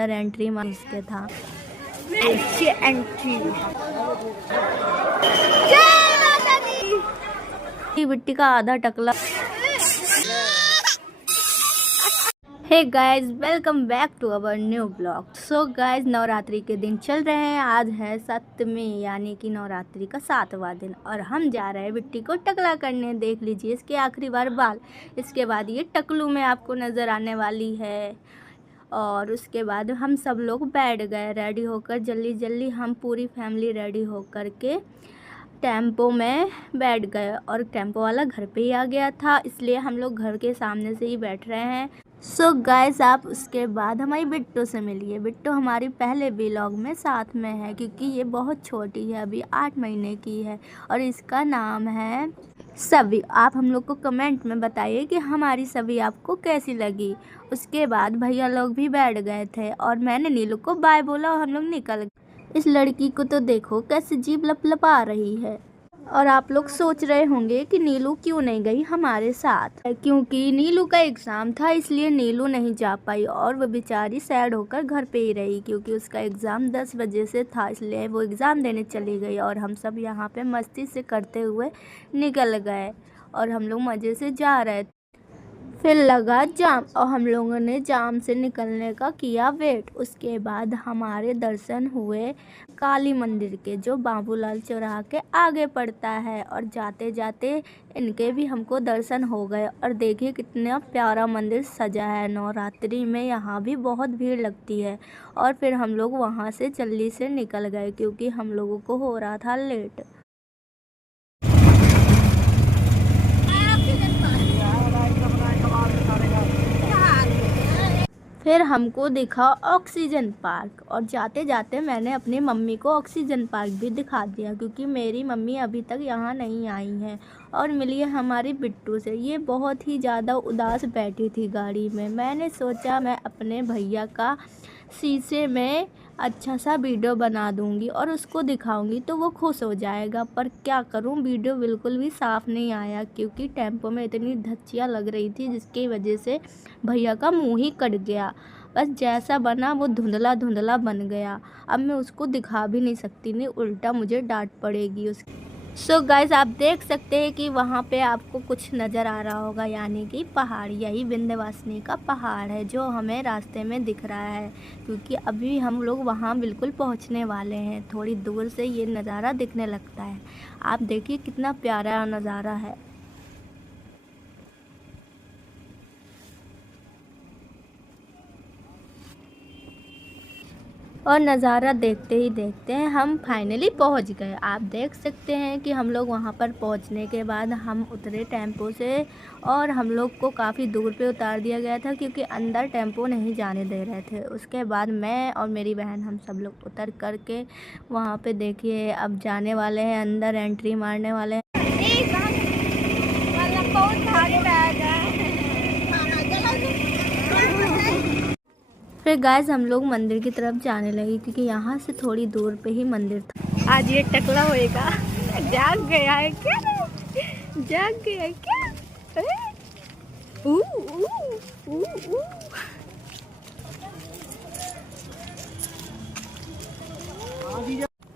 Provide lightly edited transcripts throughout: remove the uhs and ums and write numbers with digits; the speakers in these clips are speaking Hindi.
अंदर एंट्री मांगते था। बिट्टी का आधा टकला। Hey guys, welcome back to our new blog. So guys, Navratri के दिन चल रहे हैं। आज है सप्तमी, यानी कि नवरात्रि का 7वां दिन, और हम जा रहे हैं बिट्टी को टकला करने। देख लीजिए इसके आखिरी बार बाल। इसके बाद ये टकलू में आपको नज़र आने वाली है। और उसके बाद हम सब लोग बैठ गए रेडी होकर। जल्दी जल्दी हम पूरी फैमिली रेडी होकर के टेम्पो में बैठ गए, और टेम्पो वाला घर पे ही आ गया था, इसलिए हम लोग घर के सामने से ही बैठ रहे हैं। सो गाइस, आप उसके बाद हमारी बिट्टू से मिलिए। बिट्टू हमारी पहले व्लॉग में साथ में है, क्योंकि ये बहुत छोटी है, अभी 8 महीने की है, और इसका नाम है सभी। आप हम लोग को कमेंट में बताइए कि हमारी सभी आपको कैसी लगी। उसके बाद भैया लोग भी बैठ गए थे, और मैंने नीलू को बाय बोला और हम लोग निकल गए। इस लड़की को तो देखो कैसे जीभ लपलपा रही है। और आप लोग सोच रहे होंगे कि नीलू क्यों नहीं गई हमारे साथ, क्योंकि नीलू का एग्ज़ाम था, इसलिए नीलू नहीं जा पाई, और वो बेचारी सैड होकर घर पे ही रही, क्योंकि उसका एग्ज़ाम 10 बजे से था, इसलिए वो एग्ज़ाम देने चली गई। और हम सब यहाँ पे मस्ती से करते हुए निकल गए, और हम लोग मज़े से जा रहे थे। फिर लगा जाम, और हम लोगों ने जाम से निकलने का किया वेट। उसके बाद हमारे दर्शन हुए काली मंदिर के, जो बाबूलाल चौराहा के आगे पड़ता है, और जाते जाते इनके भी हमको दर्शन हो गए। और देखिए कितना प्यारा मंदिर सजा है। नवरात्रि में यहाँ भी बहुत भीड़ लगती है। और फिर हम लोग वहाँ से जल्दी से निकल गए, क्योंकि हम लोगों को हो रहा था लेट। फिर हमको दिखा ऑक्सीजन पार्क, और जाते जाते मैंने अपनी मम्मी को ऑक्सीजन पार्क भी दिखा दिया, क्योंकि मेरी मम्मी अभी तक यहाँ नहीं आई हैं। और मिली हमारी बिट्टू से। ये बहुत ही ज़्यादा उदास बैठी थी गाड़ी में। मैंने सोचा मैं अपने भैया का शीशे में अच्छा सा वीडियो बना दूंगी और उसको दिखाऊंगी, तो वो खुश हो जाएगा। पर क्या करूं, वीडियो बिल्कुल भी साफ़ नहीं आया, क्योंकि टेम्पो में इतनी धच्चियाँ लग रही थी, जिसकी वजह से भैया का मुंह ही कट गया। बस जैसा बना वो धुंधला धुंधला बन गया। अब मैं उसको दिखा भी नहीं सकती, नहीं उल्टा मुझे डांट पड़ेगी उसकी। सो गाइस, आप देख सकते हैं कि वहाँ पे आपको कुछ नज़र आ रहा होगा, यानी कि पहाड़। यही विंध्यवासिनी का पहाड़ है, जो हमें रास्ते में दिख रहा है, क्योंकि अभी हम लोग वहाँ बिल्कुल पहुँचने वाले हैं। थोड़ी दूर से ये नज़ारा दिखने लगता है। आप देखिए कितना प्यारा नज़ारा है। और नज़ारा देखते ही देखते हम फाइनली पहुंच गए। आप देख सकते हैं कि हम लोग वहां पर पहुंचने के बाद हम उतरे टेम्पो से, और हम लोग को काफ़ी दूर पे उतार दिया गया था, क्योंकि अंदर टेम्पो नहीं जाने दे रहे थे। उसके बाद मैं और मेरी बहन हम सब लोग उतर करके वहां पे देखिए अब जाने वाले हैं, अंदर एंट्री मारने वाले हैं। फिर गाइस, हम लोग मंदिर की तरफ जाने लगे, क्योंकि यहाँ से थोड़ी दूर पे ही मंदिर था। आज ये टकला होएगा। जाग गया है क्या? जाग गया है क्या?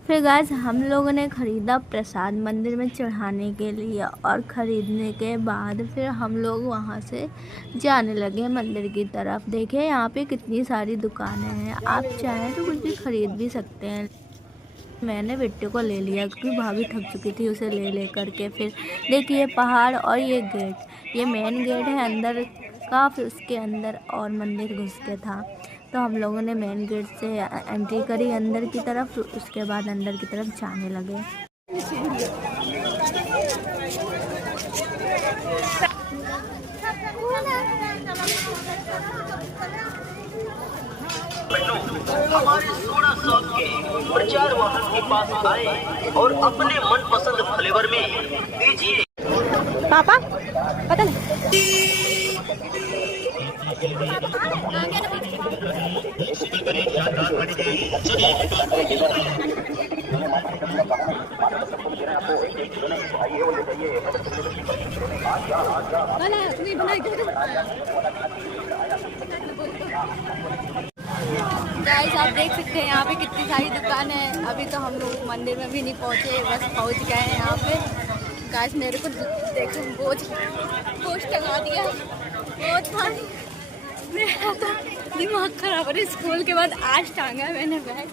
फिर गाइस, हम लोगों ने ख़रीदा प्रसाद मंदिर में चढ़ाने के लिए, और ख़रीदने के बाद फिर हम लोग वहाँ से जाने लगे मंदिर की तरफ। देखिए यहाँ पे कितनी सारी दुकानें हैं, आप चाहें तो कुछ भी ख़रीद भी सकते हैं। मैंने बिट्टू को ले लिया, क्योंकि भाभी थक चुकी थी उसे ले करके। फिर देखिए पहाड़, और ये गेट, ये मेन गेट है अंदर का। फिर उसके अंदर और मंदिर घुस के था, तो हम लोगों ने मेन गेट से एंट्री करी अंदर की तरफ। उसके बाद अंदर की तरफ जाने लगे। हमारे सोडा सॉस के प्रचार वाहन के पास आए और अपने मनपसंद फ्लेवर में दीजिए। पापा पता नहीं। गाइस आप देख सकते हैं यहाँ पे कितनी सारी दुकानें हैं। अभी तो हम लोग मंदिर में भी नहीं पहुँचे, बस पहुँच गए हैं यहाँ पे। गाइस मेरे को देखो बोझ टंगा दिया, बोझ भारी, मेरा तो दिमाग खराब हो रहा है। स्कूल के बाद आज टांगा मैंने बैग,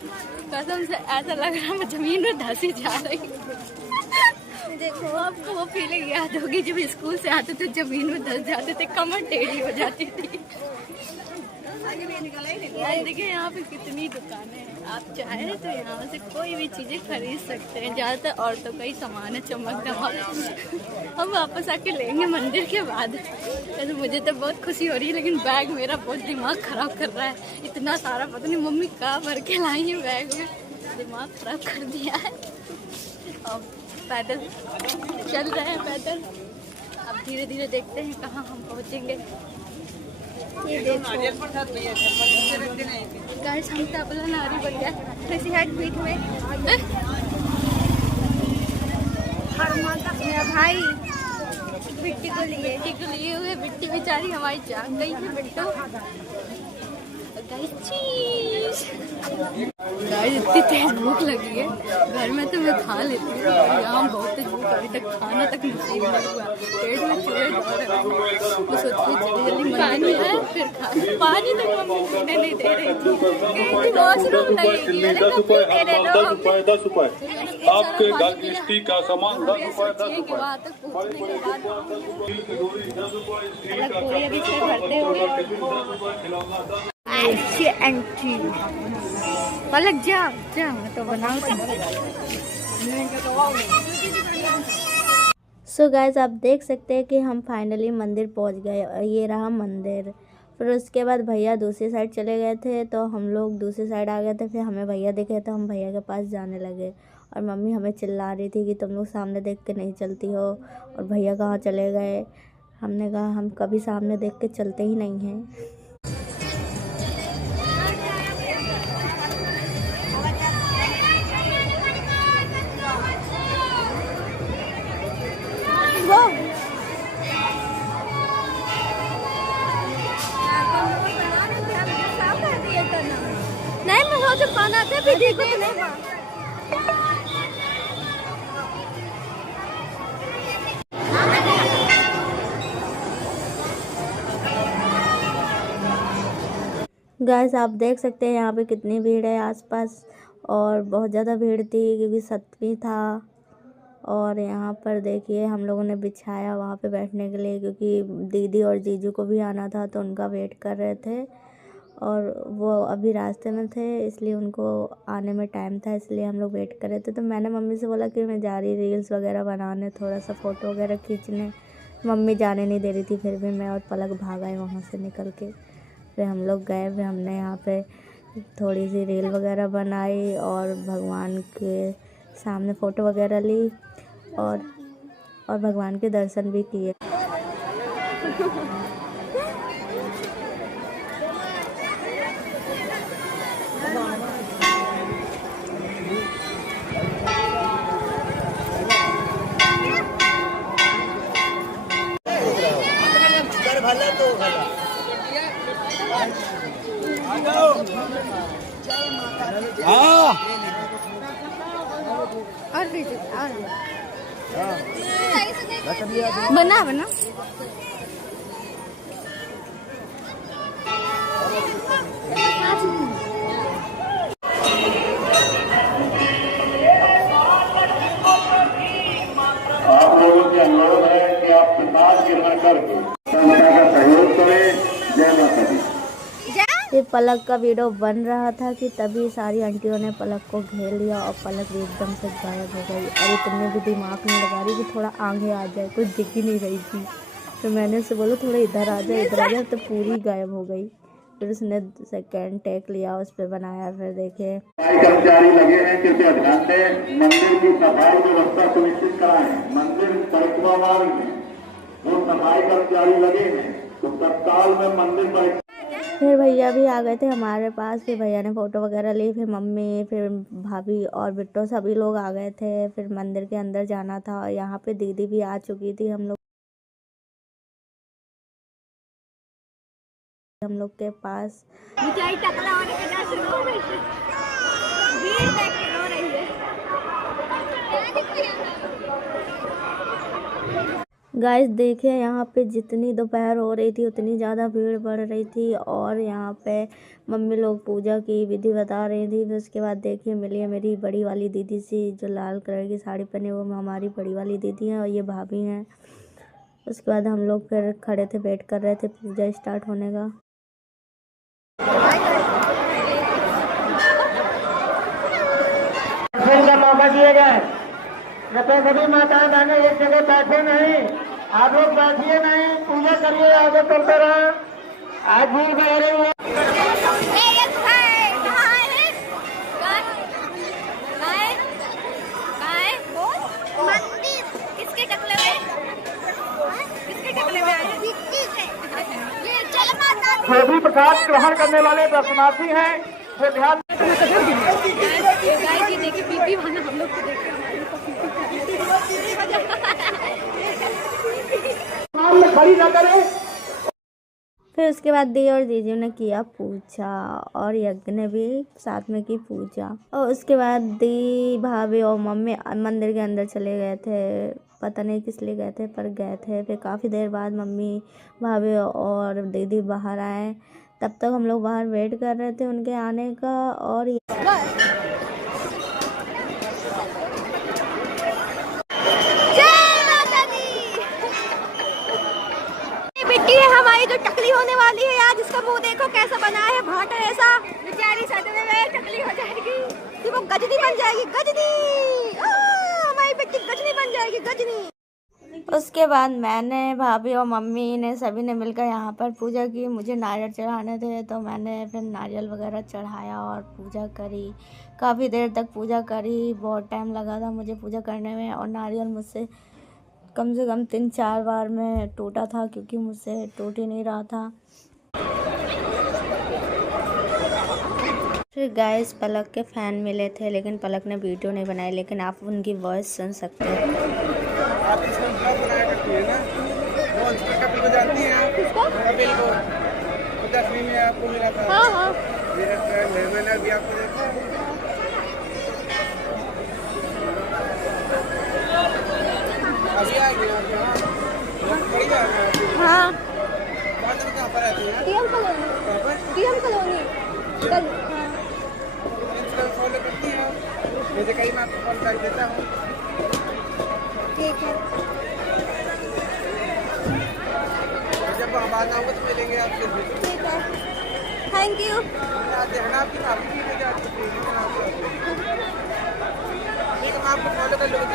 कसम से ऐसा लग रहा है मैं जमीन में धंसी जा रही। देखो आपको वो फीलिंग याद होगी जब स्कूल से आते थे जमीन में धंस जाते थे, कमर टेढ़ी हो जाती थी। देखिए यहाँ पे कितनी दुकानें हैं, आप चाहें तो यहाँ से कोई भी चीजें खरीद सकते हैं। ज्यादातर औरतों का ही सामान है, चमक दमक। हम वापस आके लेंगे मंदिर के बाद। तो मुझे तो बहुत खुशी हो रही है, लेकिन बैग मेरा बहुत दिमाग खराब कर रहा है। इतना सारा पता नहीं मम्मी कहाँ भर के लाई है बैग में, दिमाग खराब कर दिया है। अब पैदल चल रहे हैं, पैदल। अब धीरे धीरे देखते हैं कहाँ हम पहुँचेंगे। ये देखो गाइस हम तबला नारी बन गया पीठ में। मेरा भाई बिट्टी को लिए हुए, बिट्टी बेचारी हमारी जाग गई है। बिट्टू गाइस इतनी तेज भूख लगी है, घर में तो मैं खा लेती हूँ, यहाँ बहुत तेज भूख, अभी तक खाना तक नसीब नहीं हुआ, पेट में चूहे दौड़ रहे हैं। तो सोचती जल्दी जल्दी पानी है फिर खा। पानी तक मम्मी पीने नहीं दे रही थी, वॉशरूम नहीं, आपके घी का सामान 10 रुपए 10 रुपए पलक जा मैं तो बनाऊँ। सो गाइस आप देख सकते हैं कि हम फाइनली मंदिर पहुंच गए, और ये रहा मंदिर। फिर उसके बाद भैया दूसरी साइड चले गए थे, तो हम लोग दूसरी साइड आ गए थे। फिर हमें भैया दिखे तो हम भैया के पास जाने लगे, और मम्मी हमें चिल्ला रही थी कि तुम लोग सामने देख के नहीं चलती हो, और भैया कहाँ चले गए। हमने कहा हम कभी सामने देख के चलते ही नहीं हैं। नहीं मैं सोचे पाना थे भी देखो तो नहीं। गाइस आप देख सकते हैं यहाँ पे कितनी भीड़ है आसपास, और बहुत ज़्यादा भीड़ थी क्योंकि सप्तमी था। और यहाँ पर देखिए हम लोगों ने बिछाया वहाँ पे बैठने के लिए, क्योंकि दीदी और जीजू को भी आना था तो उनका वेट कर रहे थे, और वो अभी रास्ते में थे इसलिए उनको आने में टाइम था, इसलिए हम लोग वेट कर रहे थे। तो मैंने मम्मी से बोला कि मैं जा रही रील्स वगैरह बनाने, थोड़ा सा फ़ोटो वगैरह खींचने। मम्मी जाने नहीं दे रही थी, फिर भी मैं और पलक भाग आए वहाँ से निकल के। फिर हम लोग गए, फिर हमने यहाँ पे थोड़ी सी रील वगैरह बनाई और भगवान के सामने फ़ोटो वगैरह ली, और भगवान के दर्शन भी किए। बना बना आप लोगों से अनुरोध है कि आप प्रसाद ग्रहण करके सहयोग करें। जय माता दी। ये पलक का वीडियो बन रहा था कि तभी सारी आंटियों ने पलक को घेर लिया, और पलक भी एकदम से गायब हो गई। और इतने भी दिमाग नहीं लगा रही कि थोड़ा आगे आ जाए, कुछ दिख ही नहीं रही थी। तो मैंने उससे बोला थोड़ा इधर आ जाए, तो पूरी गायब हो गई। फिर उसने सेकेंड टेक लिया, उस पर बनाया। फिर देखे कर्मचारी लगे हैं, कृपया ध्यान दें, मंदिर की सफाई व्यवस्था सुनिश्चित कराएं। मंदिर परिक्रमा मार्ग में जो सफाई कर्मचारी लगे हैं तो तत्काल में मंदिर पर। फिर भैया भी आ गए थे हमारे पास। फिर भैया ने फ़ोटो वगैरह ली, फिर मम्मी, फिर भाभी और बिट्टो सभी लोग आ गए थे। फिर मंदिर के अंदर जाना था, यहाँ पे दीदी भी आ चुकी थी हम लोग के पास। गाइस देखिए यहाँ पे जितनी दोपहर हो रही थी उतनी ज़्यादा भीड़ बढ़ रही थी और यहाँ पे मम्मी लोग पूजा की विधि बता रही थी। फिर उसके बाद देखिए मिली है मेरी बड़ी वाली दीदी से, जो लाल कलर की साड़ी पहने, वो हमारी बड़ी वाली दीदी हैं और ये भाभी हैं। उसके बाद हम लोग फिर खड़े थे, वेट कर रहे थे पूजा स्टार्ट होने का। मौका दिया जाए, सभी माता बहने एक जगह बैठे नहीं, आप लोग बैठिए नहीं, पूजा करिए, आगे चलते रहे। आज भीड़ बढ़ रही है। जो भी प्रसाद ग्रहण करने वाले दर्शनार्थी हैं वो ध्यान खड़ी न करें। फिर उसके बाद दी और दीदी ने किया पूजा और यज्ञ ने भी साथ में की पूजा। और उसके बाद दी, भाभी और मम्मी मंदिर के अंदर चले गए थे। पता नहीं किस लिए गए थे पर गए थे। फिर काफ़ी देर बाद मम्मी, भाभी और दीदी बाहर आए। तब तक हम लोग बाहर वेट कर रहे थे उनके आने का। और मिट्टी है हमारी जो टकली होने वाली है आज, इसका मुंह देखो कैसा बना है, भाटा ऐसा, बेचारी सदमे में टकली हो जाएगी, तो वो गजनी बन जाएगी, गजनी। हमारी बेटी गजनी बन जाएगी, गजनी। उसके बाद मैंने, भाभी और मम्मी ने सभी ने मिलकर यहाँ पर पूजा की। मुझे नारियल चढ़ाने थे तो मैंने फिर नारियल वगैरह चढ़ाया और पूजा करी। काफ़ी देर तक पूजा करी, बहुत टाइम लगा था मुझे पूजा करने में। और नारियल मुझसे कम से कम 3-4 बार में टूटा था क्योंकि मुझसे टूट ही नहीं रहा था। फिर गाइस पलक के फ़ैन मिले थे लेकिन पलक ने वीडियो नहीं बनाई, लेकिन आप उनकी वॉइस सुन सकते हैं। आप इसको बनाया करती है ना, वो कपिल को जानती हैं आप? किसको? कपिल को। 10वीं में आपको मिला था। हाँ हाँ। मेरा फ्रेंड है, मैंने अभी आपको देखा। अभी आ गया हाँ। कहाँ पर रहती हैं? DM colony. DM colony. Follow करती हैं आप? मुझे कहीं मैं आपको कॉल कर देता हूँ। ठीक है। जब हम आना होगा तो मिलेंगे आपसे। ठीक है, थैंक यू। आपकी भाभी भी जाती है, ठीक है, मैं आपको फॉलो कर लूँगा।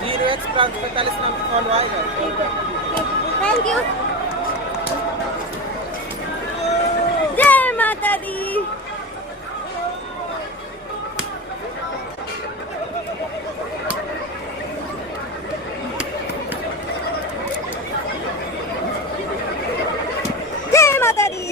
0x नाम से 45 नाम से फॉलो आएगा। ठीक है, थैंक यू। जय माता दी। जय माता दी।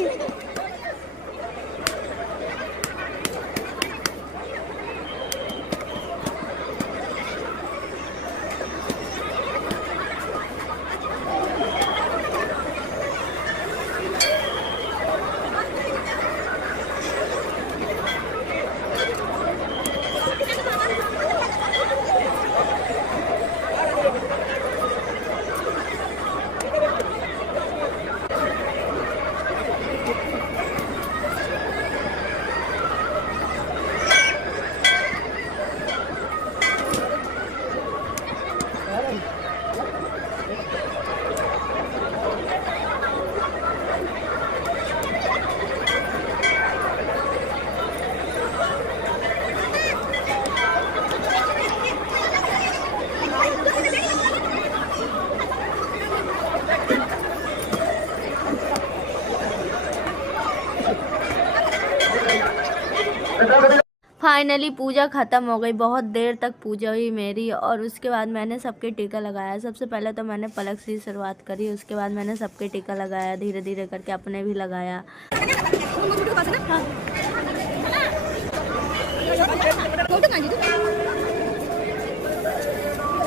फाइनली पूजा ख़त्म हो गई। बहुत देर तक पूजा हुई मेरी और उसके बाद मैंने सबके टीका लगाया। सबसे पहले तो मैंने पलक से शुरुआत करी, उसके बाद मैंने सबके टीका लगाया, धीरे धीरे करके अपने भी लगाया।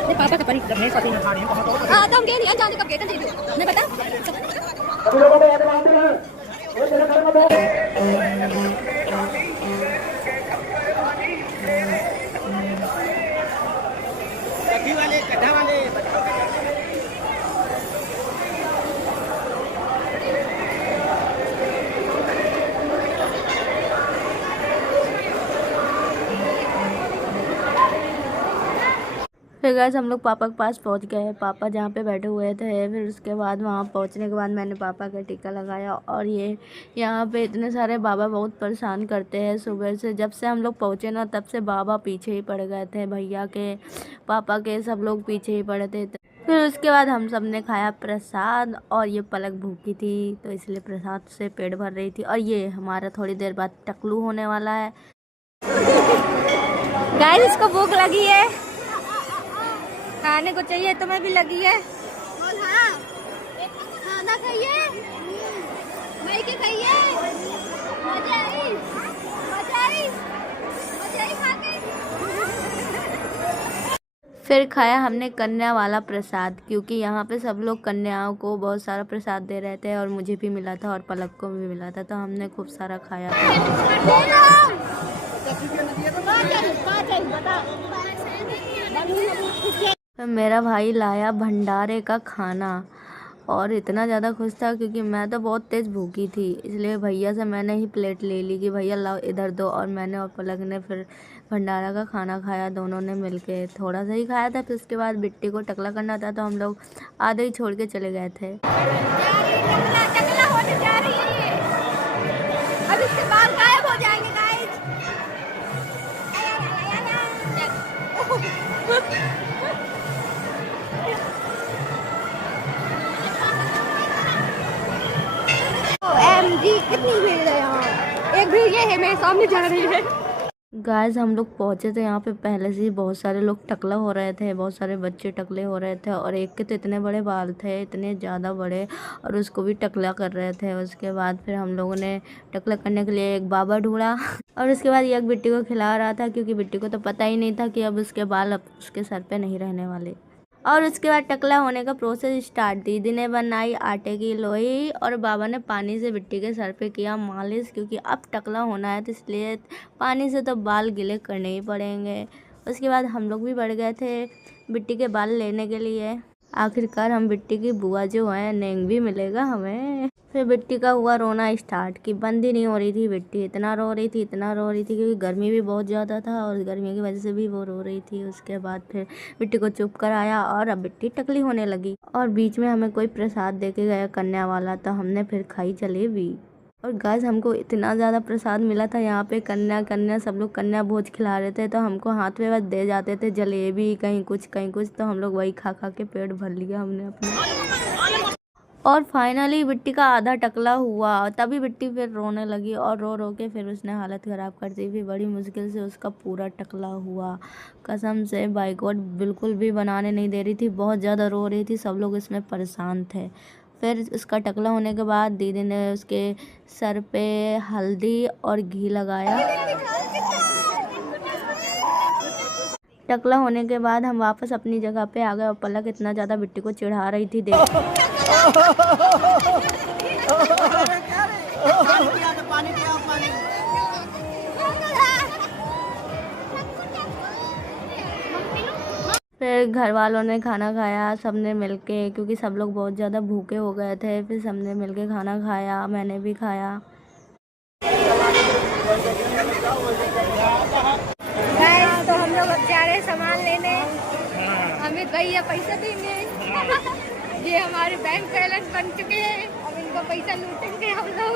पापा का परीक्षा में साथी ना खाने हां तो हम कह रहे हैं जाने कब गए थे दे मैं पता वाले कटा वाले फिर गाइस हम लोग पापा के पास पहुंच गए। पापा जहाँ पे बैठे हुए थे, फिर उसके बाद वहाँ पहुँचने के बाद मैंने पापा का टीका लगाया। और ये यहाँ पे इतने सारे बाबा बहुत परेशान करते हैं सुबह से। जब से हम लोग पहुँचे ना, तब से बाबा पीछे ही पड़ गए थे, भैया के, पापा के, सब लोग पीछे ही पड़े थे। फिर उसके बाद हम सब ने खाया प्रसाद, और ये पलक भूखी थी तो इसलिए प्रसाद से पेट भर रही थी। और ये हमारा थोड़ी देर बाद टकलू होने वाला है। गाइस इसको भूख लगी है, खाने को चाहिए, तुम्हें भी लगी है? खाना खाइए, मैगी खाइए, मजा आई, मजा आई, मजा आई खा के। फिर खाया हमने कन्या वाला प्रसाद, क्योंकि यहाँ पे सब लोग कन्याओं को बहुत सारा प्रसाद दे रहे थे, और मुझे भी मिला था और पलक को भी मिला था, तो हमने खूब सारा खाया। तो मेरा भाई लाया भंडारे का खाना, और इतना ज़्यादा खुश था क्योंकि मैं तो बहुत तेज़ भूखी थी, इसलिए भैया से मैंने ही प्लेट ले ली कि भैया लाओ इधर दो। और मैंने और पलक ने फिर भंडारा का खाना खाया, दोनों ने मिलके। थोड़ा सा ही खाया था, फिर उसके बाद बिट्टी को टकला करना था तो हम लोग आधे ही छोड़ के चले गए थे। टकला होने जा रही है ये, अब इसके बाल गायब हो जाएंगे गाइस। OMG कितनी भीड़ है यहाँ, एक भीड़ ये है मेरे सामने जा रही है। गाइस हम लोग पहुँचे थे यहाँ पे पहले से ही बहुत सारे लोग टकला हो रहे थे, बहुत सारे बच्चे टकले हो रहे थे, और एक के तो इतने बड़े बाल थे, इतने ज़्यादा बड़े, और उसको भी टकला कर रहे थे। उसके बाद फिर हम लोगों ने टकला करने के लिए एक बाबा ढूंढा, और उसके बाद एक बिट्टी को खिला रहा था, क्योंकि बिट्टी को तो पता ही नहीं था कि अब उसके बाल अब उसके सर पे नहीं रहने वाले। और उसके बाद टकला होने का प्रोसेस स्टार्ट। दीदी ने बनाई आटे की लोई, और बाबा ने पानी से बिट्टी के सर पे किया मालिश, क्योंकि अब टकला होना है तो इसलिए पानी से तो बाल गीले करने ही पड़ेंगे। उसके बाद हम लोग भी बढ़ गए थे बिट्टी के बाल लेने के लिए। आखिरकार हम बिट्टी की बुआ जो है, नेंग भी मिलेगा हमें। फिर बिट्टी का हुआ रोना स्टार्ट, कि बंद ही नहीं हो रही थी बिट्टी, इतना रो रही थी, इतना रो रही थी, क्योंकि गर्मी भी बहुत ज़्यादा था और गर्मी की वजह से भी वो रो रही थी। उसके बाद फिर बिट्टी को चुप कराया, और अब बिट्टी टकली होने लगी। और बीच में हमें कोई प्रसाद दे के गया कन्या वाला, तो हमने फिर खाई जलेबी। और गाइस हमको इतना ज़्यादा प्रसाद मिला था यहाँ पे, कन्या सब लोग कन्या भोज खिला रहे थे, तो हमको हाथ में बस दे जाते थे जलेबी, कहीं कुछ कहीं कुछ, तो हम लोग वही खा खा के पेट भर लिया हमने अपना। और फाइनली बिट्टी का आधा टकला हुआ, तभी बिट्टी फिर रोने लगी, और रो रो के फिर उसने हालत ख़राब कर दी। फिर बड़ी मुश्किल से उसका पूरा टकला हुआ, कसम से बाय गॉड बिल्कुल भी बनाने नहीं दे रही थी, बहुत ज़्यादा रो रही थी, सब लोग इसमें परेशान थे। फिर उसका टकला होने के बाद दीदी ने उसके सर पे हल्दी और घी लगाया। टकला होने के बाद हम वापस अपनी जगह पे आ गए, और पलक इतना ज़्यादा बिट्टी को चिढ़ा रही थी देख। फिर घर वालों ने खाना खाया सबने मिलके, क्योंकि सब लोग बहुत ज़्यादा भूखे हो गए थे। फिर सबने मिलके खाना खाया, मैंने भी खाया। तो हम लोग अब जा रहे हैं सामान लेने, अमित भैया पैसा देंगे। ये हमारे बैंक बैलेंस बन चुके हैं, अब इनको पैसा लूटेंगे हम लोग।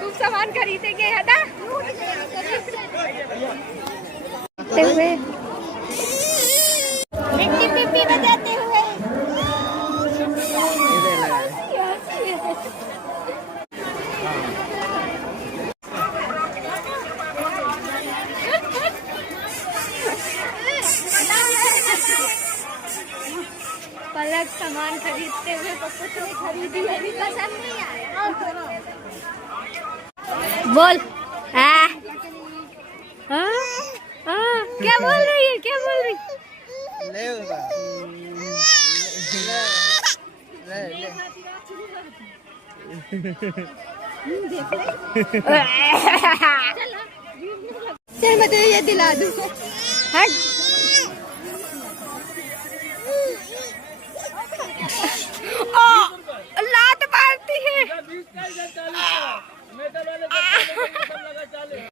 खूब सामान खरीदेंगे, है ना? मिट्टी पिप्पी बजाते हुए पलक सामान खरीदते हुए तो कुछ नहीं खरीदी, मेरी पसंद नहीं आया। बोल क्या बोल रही है, क्या बोल रही? चल मैं तुझे ये दिला दूँ। हट लात मारती है।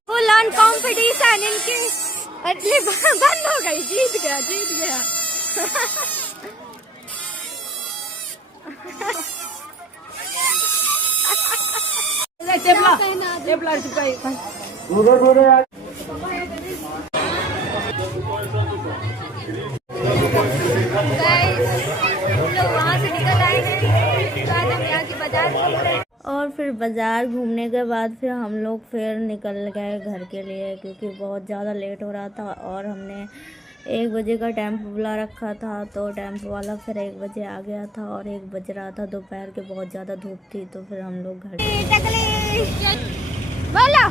फुल ऑन कॉम्पिटिशन इनके। अरे बंद हो गई, जीत गया जीत गया। धीरे धीरे वहाँ से निकल आए हैं, हम यहाँ की बाजार। और फिर बाज़ार घूमने के बाद फिर हम लोग फिर निकल गए घर के लिए, क्योंकि बहुत ज़्यादा लेट हो रहा था और हमने 1 बजे का टेम्पो बुला रखा था। तो टेम्पो वाला फिर 1 बजे आ गया था और 1 बज रहा था दोपहर के, बहुत ज़्यादा धूप थी। तो फिर हम लोग घर बोलो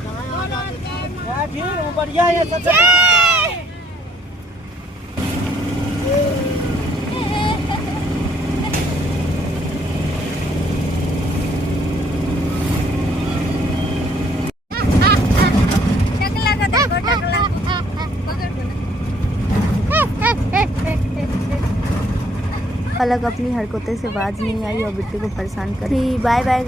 बढ़िया है सब। टकला का देखो, टकला अलग अपनी हरकतों से बाज नहीं आई और बिट्टू को परेशान करी। Bye bye.